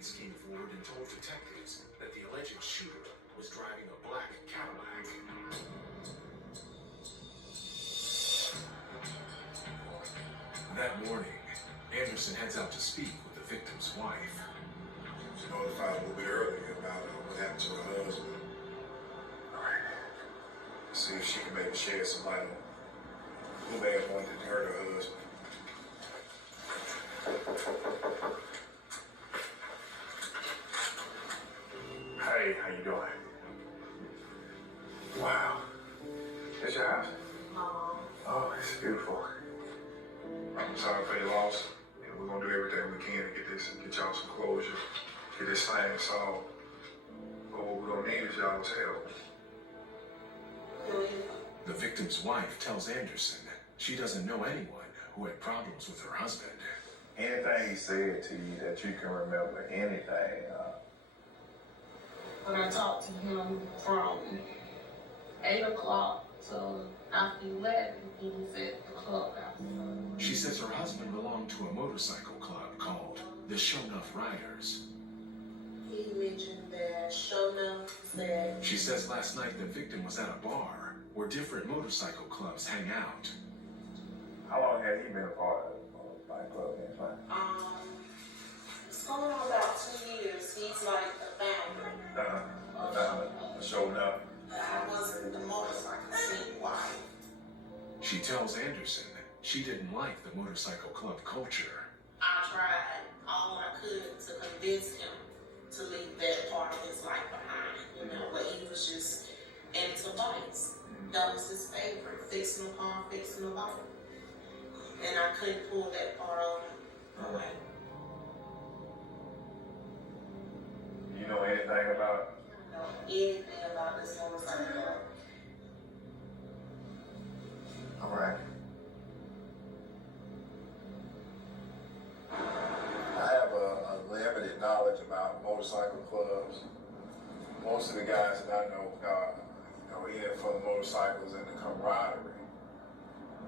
witness came forward and told detectives that the alleged shooter was driving a black Cadillac. That morning, Anderson heads out to speak with the victim's wife. She notified a little bit earlier about what happened to her husband. See if she can maybe shed some light on who may have wanted to hurt her husband. Hey, how you doing? Wow. It's your house? Oh, it's beautiful. I'm sorry for your loss. And we're gonna do everything we can to get y'all some closure, get this thing solved. But what we're gonna need is y'all's help. The victim's wife tells Anderson she doesn't know anyone who had problems with her husband. Anything he said to you that you can remember, anything? When I talked to him from 8 o'clock till after 11, he was at the clubhouse. She says her husband belonged to a motorcycle club called the Shonuff Riders. He mentioned that Shonuff said... She says last night the victim was at a bar where different motorcycle clubs hang out. How long had he been a part of Fight Club and Fight? It's going on about 2 years. He's like the founder. The founder, showing up. I wasn't the motorcycle scene wife. She tells Anderson she didn't like the motorcycle club culture. I tried all I could to convince him to leave that part of his life behind, but he was just into bikes. That was his favorite, fixing a car, fixing a bike. And I couldn't pull that part of him away. You know anything about I don't know anything about this motorcycle club. All right. I have a limited knowledge about motorcycle clubs. Most of the guys that I know, in it for the motorcycles and the camaraderie.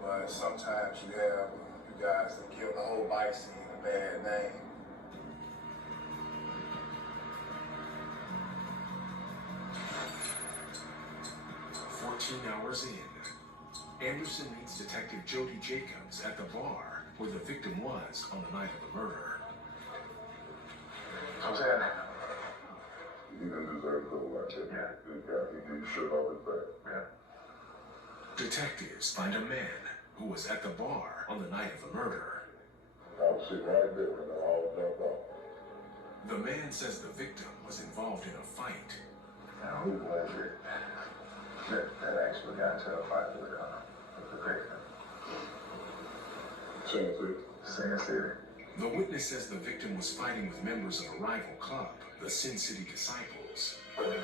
But sometimes you have you guys that give the whole bike scene a bad name. Hours in, Anderson meets Detective Jody Jacobs at the bar where the victim was on the night of the murder. What's happening? He didn't deserve to go like that. Yeah. This guy, he did shit off his back. Yeah. Detectives find a man who was at the bar on the night of the murder. I was sitting right there when they all jumped off. The man says the victim was involved in a fight. Now, who was it that actually got into a fight with the victim? Sin City. The witness says the victim was fighting with members of a rival club, the Sin City Disciples. They did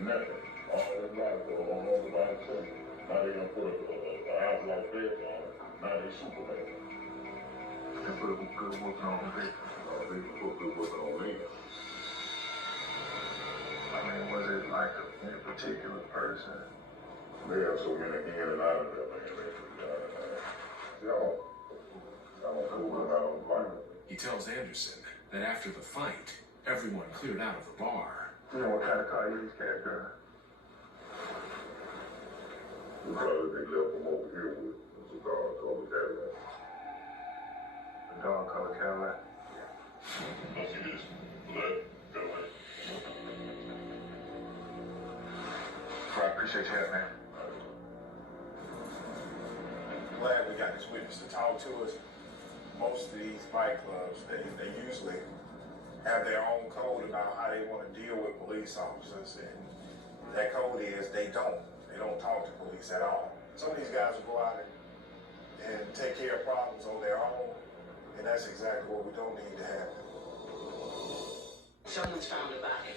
nothing. All their life, they were on over by themselves. Now they gonna put a outlaw feds on it. Now they Superman. They put a good whooping on the victim. They put good work on me. I mean, was it like any particular person? They have so many in and out of there, man. Y'all cool and I don't like it. He tells Anderson that after the fight, everyone cleared out of the bar. You know what kind of car you got, girl? The car that they left them over here with was a dog called Cadillac. A dog called Cadillac. I see this black Cadillac. I appreciate you having me. Glad we got this witness to talk to us. Most of these bike clubs, they usually have their own code about how they want to deal with police officers, and that code is they don't talk to police at all. Some of these guys will go out and take care of problems on their own, and that's exactly what we don't need to happen. Someone's found a body.